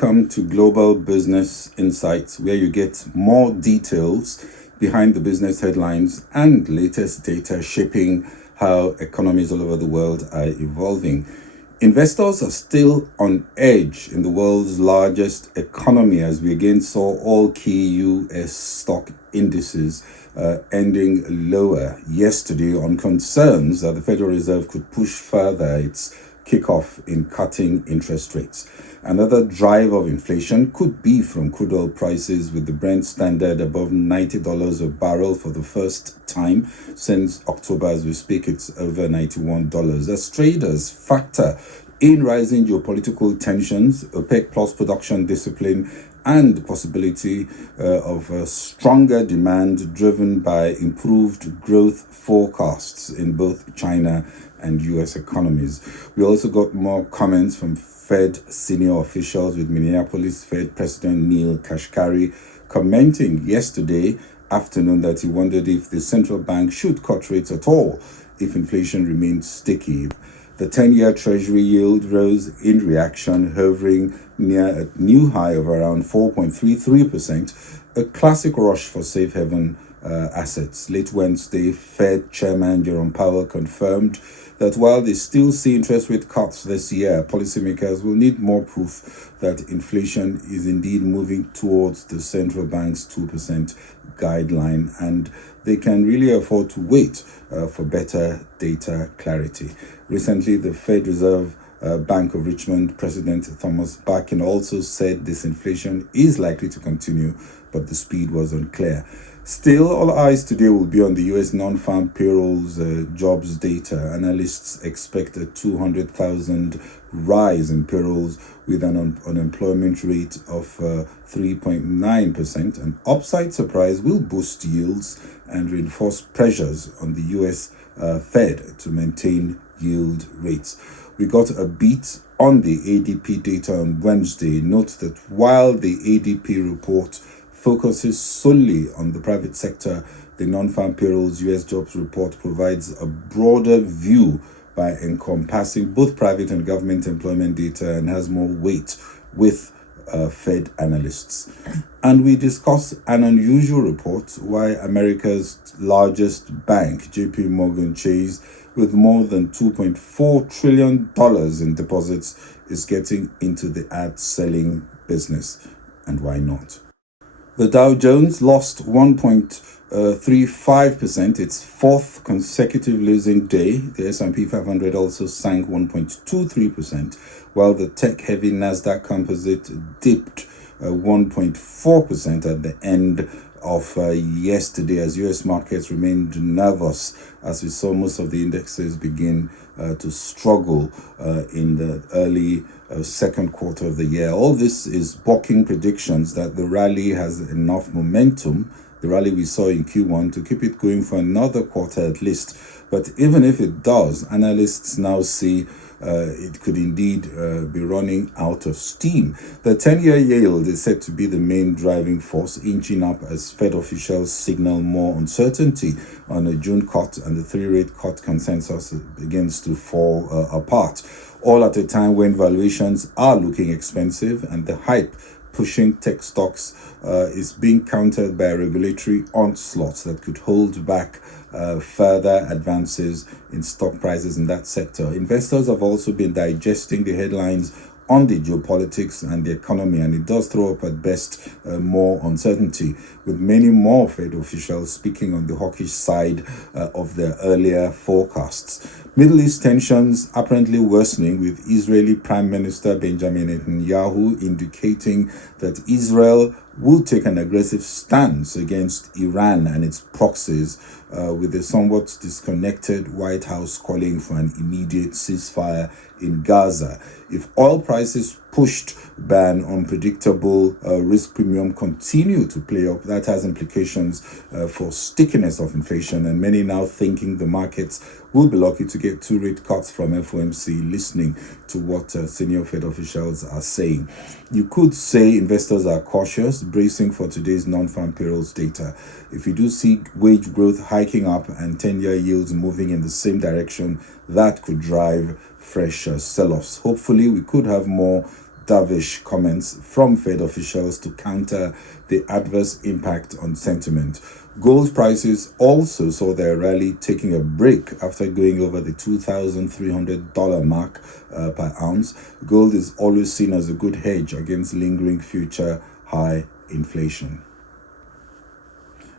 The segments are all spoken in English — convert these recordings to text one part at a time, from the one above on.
Welcome to Global Business Insights, where you get more details behind the business headlines and latest data shaping how economies all over the world are evolving. Investors are still on edge in the world's largest economy as we again saw all key US stock indices ending lower yesterday on concerns that the Federal Reserve could push further its kickoff in cutting interest rates. Another driver of inflation could be from crude oil prices, with the Brent standard above $90 a barrel for the first time since October. As we speak, it's over $91. As traders factor in rising geopolitical tensions, OPEC plus production discipline, and the possibility of a stronger demand driven by improved growth forecasts in both China and US economies. We also got more comments from Fed senior officials, with Minneapolis Fed President Neil Kashkari commenting yesterday afternoon that he wondered if the central bank should cut rates at all if inflation remains sticky. The 10-year Treasury yield rose in reaction, hovering near a new high of around 4.33%, a classic rush for safe haven assets. Late Wednesday, Fed Chairman Jerome Powell confirmed that while they still see interest rate cuts this year, policymakers will need more proof that inflation is indeed moving towards the central bank's 2% guideline, and they can really afford to wait for better data clarity. Recently, the Fed Reserve Bank of Richmond President Thomas Barkin also said disinflation is likely to continue, but the speed was unclear. Still, all eyes today will be on the US non-farm payrolls jobs data. Analysts expect a 200,000 rise in payrolls with an unemployment rate of 3.9%. An upside surprise will boost yields and reinforce pressures on the US Fed to maintain yield rates. We got a beat on the ADP data on Wednesday. Note that while the ADP report focuses solely on the private sector, the non-farm payrolls US jobs report provides a broader view by encompassing both private and government employment data and has more weight with Fed analysts. And we discuss an unusual report: why America's largest bank, JP Morgan Chase, with more than $2.4 trillion in deposits, is getting into the ad selling business, and why not. The Dow Jones lost 1.35%, its fourth consecutive losing day. The S&P 500 also sank 1.23%, while the tech-heavy Nasdaq Composite dipped 1.4% at the end of yesterday, as US markets remained nervous as we saw most of the indexes begin to struggle in the early second quarter of the year. All this is bucking predictions that the rally has enough momentum, the rally we saw in Q1, to keep it going for another quarter at least. But even if it does, analysts now see it could indeed be running out of steam. The 10-year yield is said to be the main driving force, inching up as Fed officials signal more uncertainty on a June cut, and the 3-rate cut consensus begins to fall apart, all at a time when valuations are looking expensive and the hype pushing tech stocks is being countered by a regulatory onslaught that could hold back further advances in stock prices in that sector. Investors have also been digesting the headlines on the geopolitics and the economy, and it does throw up at best more uncertainty, with many more Fed officials speaking on the hawkish side of their earlier forecasts. Middle East tensions apparently worsening, with Israeli Prime Minister Benjamin Netanyahu indicating that Israel will take an aggressive stance against Iran and its proxies, with a somewhat disconnected White House calling for an immediate ceasefire in Gaza. If oil prices pushed by an unpredictable risk premium continue to play up, that has implications for stickiness of inflation, and many now thinking the markets will be lucky to get 2 rate cuts from FOMC, listening to what senior Fed officials are saying. You could say investors are cautious, bracing for today's non-farm payrolls data. If you do see wage growth hiking up and 10-year yields moving in the same direction, that could drive fresh sell-offs. Hopefully, we could have more dovish comments from Fed officials to counter the adverse impact on sentiment. Gold prices also saw their rally taking a break after going over the $2,300 mark per ounce. Gold is always seen as a good hedge against lingering future high inflation.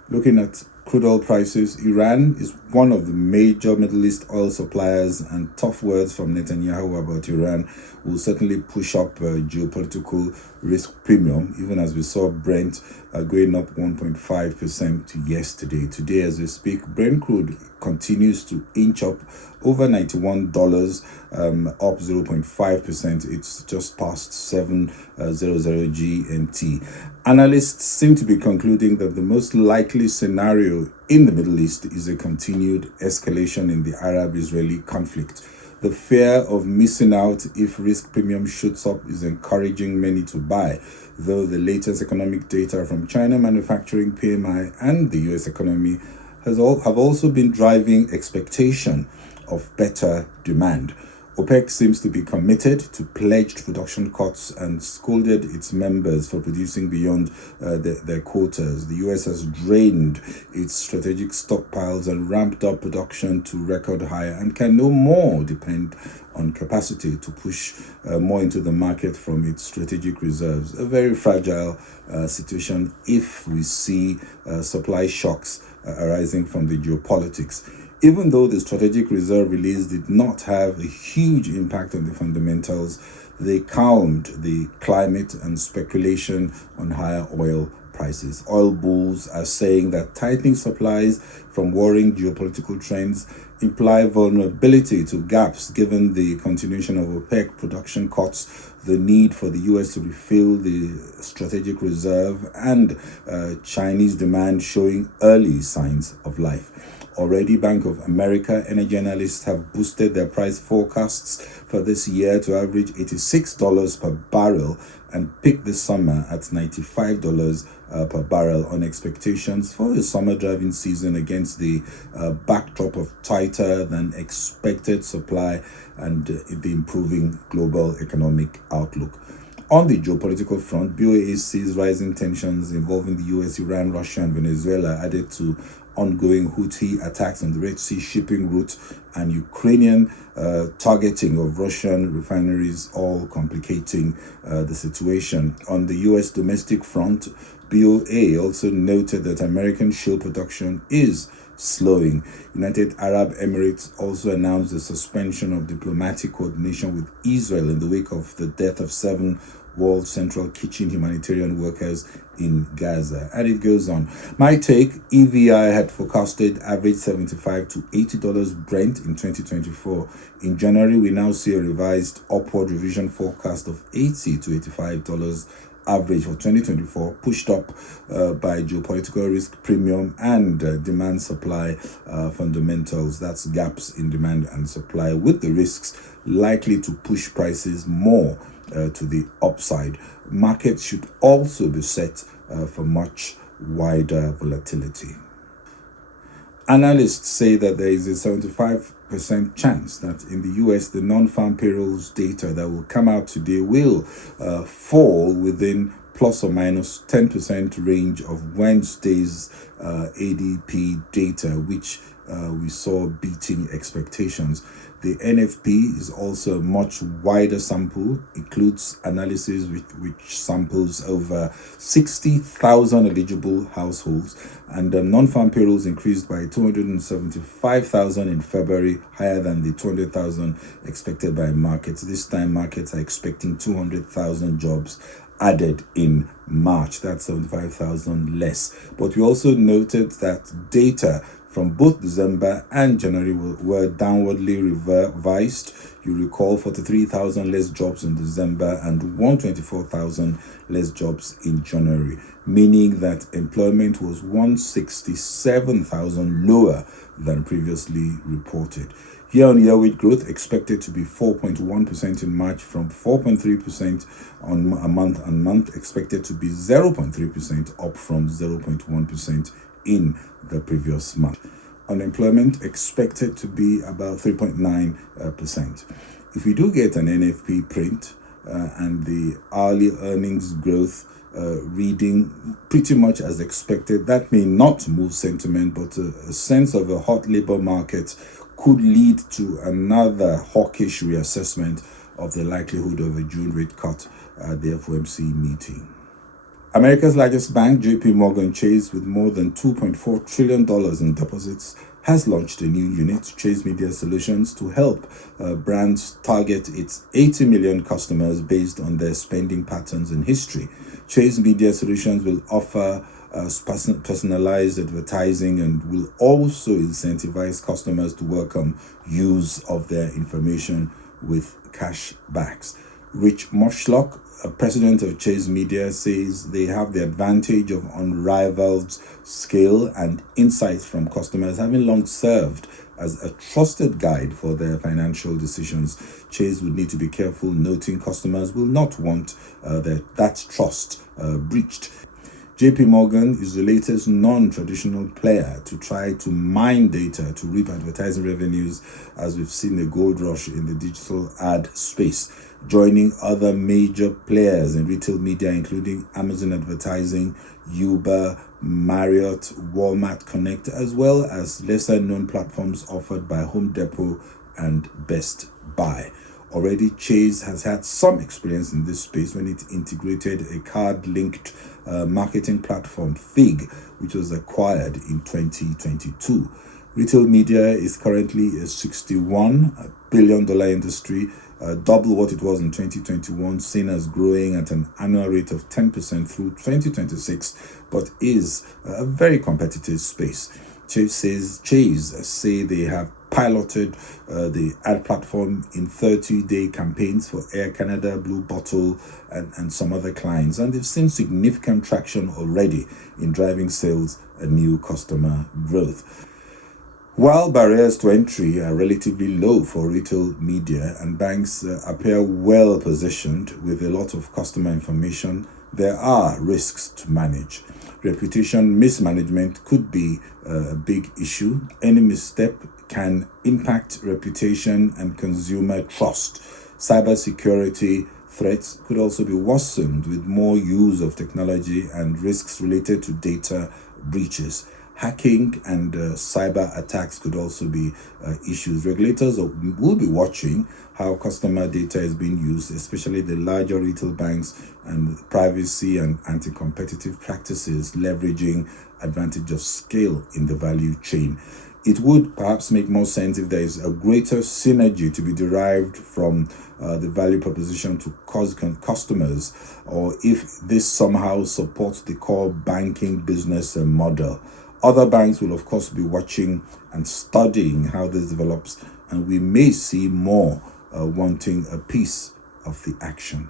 Looking at crude oil prices, Iran is one of the major Middle East oil suppliers, and tough words from Netanyahu about Iran will certainly push up geopolitical risk premium, even as we saw Brent going up 1.5% yesterday. Today, as we speak, Brent crude continues to inch up over $91, up 0.5%. It's just past 700 GMT. Analysts seem to be concluding that the most likely scenario in the Middle East is a continued escalation in the Arab-Israeli conflict. The fear of missing out if risk premium shoots up is encouraging many to buy, though the latest economic data from China manufacturing PMI and the US economy have also been driving expectation of better demand. OPEC seems to be committed to pledged production cuts and scolded its members for producing beyond their quotas. The US has drained its strategic stockpiles and ramped up production to record high and can no more depend on capacity to push more into the market from its strategic reserves. A very fragile situation if we see supply shocks arising from the geopolitics. Even though the strategic reserve release did not have a huge impact on the fundamentals, they calmed the climate and speculation on higher oil prices. Oil bulls are saying that tightening supplies from worrying geopolitical trends imply vulnerability to gaps given the continuation of OPEC production cuts, the need for the US to refill the strategic reserve, and Chinese demand showing early signs of life. Already, Bank of America energy analysts have boosted their price forecasts for this year to average $86 per barrel and peak this summer at $95 per barrel on expectations for a summer driving season against the backdrop of tighter than expected supply and the improving global economic outlook. On the geopolitical front, BOA sees rising tensions involving the US, Iran, Russia, and Venezuela added to ongoing Houthi attacks on the Red Sea shipping route and Ukrainian targeting of Russian refineries, all complicating the situation. On the US domestic front, BOA also noted that American shale production is slowing. United Arab Emirates also announced the suspension of diplomatic coordination with Israel in the wake of the death of 7 World Central Kitchen humanitarian workers in Gaza. And it goes on. My take, EVI had forecasted average $75 to $80 Brent in 2024. In January, we now see a revised upward revision forecast of $80 to $85 average for 2024, pushed up by geopolitical risk premium and demand supply fundamentals. That's gaps in demand and supply, with the risks likely to push prices more to the upside. Markets should also be set for much wider volatility. Analysts say that there is a 75% chance that in the US, the non-farm payrolls data that will come out today will fall within plus or minus 10% range of Wednesday's ADP data, which we saw beating expectations. The NFP is also a much wider sample, includes analysis which samples over 60,000 eligible households, and the non-farm payrolls increased by 275,000 in February, higher than the 200,000 expected by markets. This time, markets are expecting 200,000 jobs added in March. That's 75,000 less. But we also noted that data from both December and January were downwardly revised. You recall 43,000 less jobs in December and 124,000 less jobs in January, meaning that employment was 167,000 lower than previously reported. Year-on-year wage growth expected to be 4.1% in March from 4.3% on a month-on-month, expected to be 0.3% up from 0.1% in the previous month. Unemployment expected to be about 3.9%. If we do get an NFP print, and the hourly earnings growth reading pretty much as expected. That may not move sentiment, but a sense of a hot labor market could lead to another hawkish reassessment of the likelihood of a June rate cut at the FOMC meeting. America's largest bank, JP Morgan Chase, with more than $2.4 trillion in deposits, has launched a new unit, Chase Media Solutions, to help brands target its 80 million customers based on their spending patterns and history. Chase Media Solutions will offer personalized advertising and will also incentivize customers to welcome use of their information with cash backs. Rich Moshlock, president of Chase Media, says they have the advantage of unrivaled scale and insights from customers, having long served as a trusted guide for their financial decisions. Chase would need to be careful, noting customers will not want that trust breached. JP Morgan is the latest non-traditional player to try to mine data to reap advertising revenues, as we've seen a gold rush in the digital ad space, joining other major players in retail media, including Amazon Advertising, Uber, Marriott, Walmart Connect, as well as lesser-known platforms offered by Home Depot and Best Buy. Already, Chase has had some experience in this space when it integrated a card-linked marketing platform, Fig, which was acquired in 2022. Retail media is currently a $61 billion industry, double what it was in 2021, seen as growing at an annual rate of 10% through 2026, but is a very competitive space. Chase say they have piloted the ad platform in 30-day campaigns for Air Canada, Blue Bottle, and some other clients, and they've seen significant traction already in driving sales and new customer growth. While barriers to entry are relatively low for retail media and banks appear well positioned with a lot of customer information, there are risks to manage. Reputation mismanagement could be a big issue. Any misstep can impact reputation and consumer trust. Cybersecurity threats could also be worsened with more use of technology and risks related to data breaches. Hacking and cyber attacks could also be issues. Regulators will be watching how customer data is being used, especially the larger retail banks, and privacy and anti-competitive practices leveraging advantage of scale in the value chain. It would perhaps make more sense if there is a greater synergy to be derived from the value proposition to customers, or if this somehow supports the core banking business model. Other banks will, of course, be watching and studying how this develops, and we may see more wanting a piece of the action.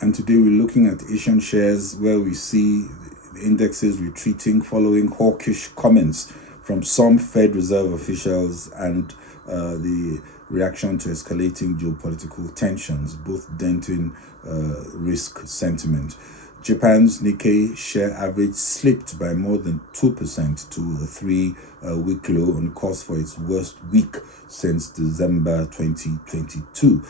And today we're looking at Asian shares, where we see the indexes retreating following hawkish comments from some Fed Reserve officials and the reaction to escalating geopolitical tensions, both denting risk sentiment. Japan's Nikkei share average slipped by more than 2% to a 3-week low, on course for its worst week since December 2022.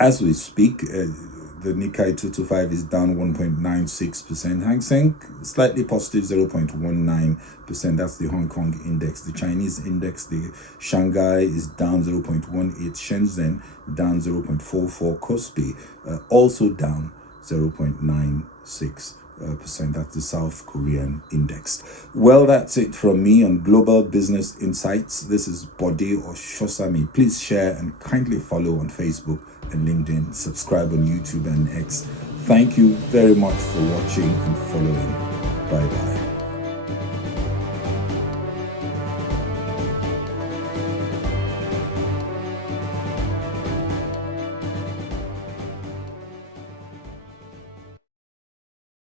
As we speak, the Nikkei 225 is down 1.96%. Hang Seng slightly positive 0.19%. That's the Hong Kong index. The Chinese index, the Shanghai, is down 0.18. Shenzhen down 0.44. Kospi also down 0.96%. That's the South Korean index. Well, that's it from me on Global Business Insights. This is Bode Oshosami. Please share and kindly follow on Facebook and LinkedIn. Subscribe on YouTube and X. Thank you very much for watching and following. Bye-bye.